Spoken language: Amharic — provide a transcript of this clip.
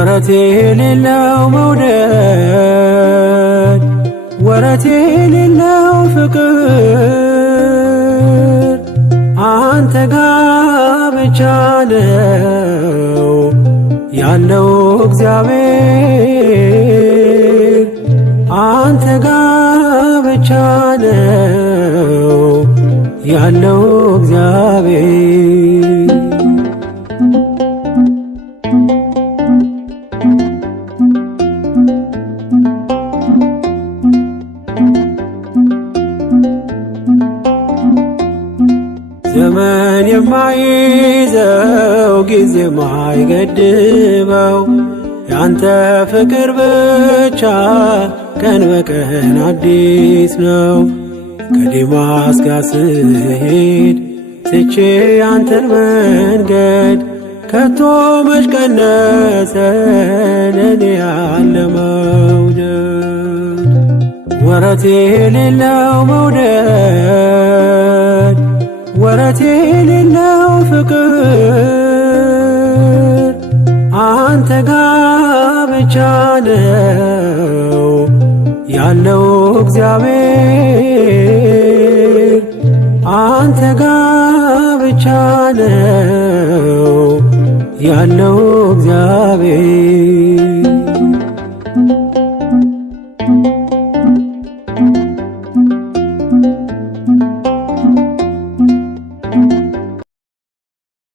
ወረት የሌለው መውደድ ወረት የሌለው ፍቅር አንተ ጋ ብቻ ነው ያለው እግዚአብሔር አንተ ጋ ብቻ ነው ያለው እግዚአብሔር። ዘመን የማይዘው ጊዜ የማይገድበው ያንተ ፍቅር ብቻ ቀን በቀን አዲስ ነው። ከዴማስ ጋር ስሄድ ትቼ ያንተን መንገድ ከቶ መች ቀነሰ ለኔ ያለ መውደድ። ወረት የሌለው መውደድ ወረት የሌለው ፍቅር አንተ ጋ ብቻ ነው ያለው እግዚአብሔር አንተ ጋ ብቻ ነው ያለው እግዚአብሔር።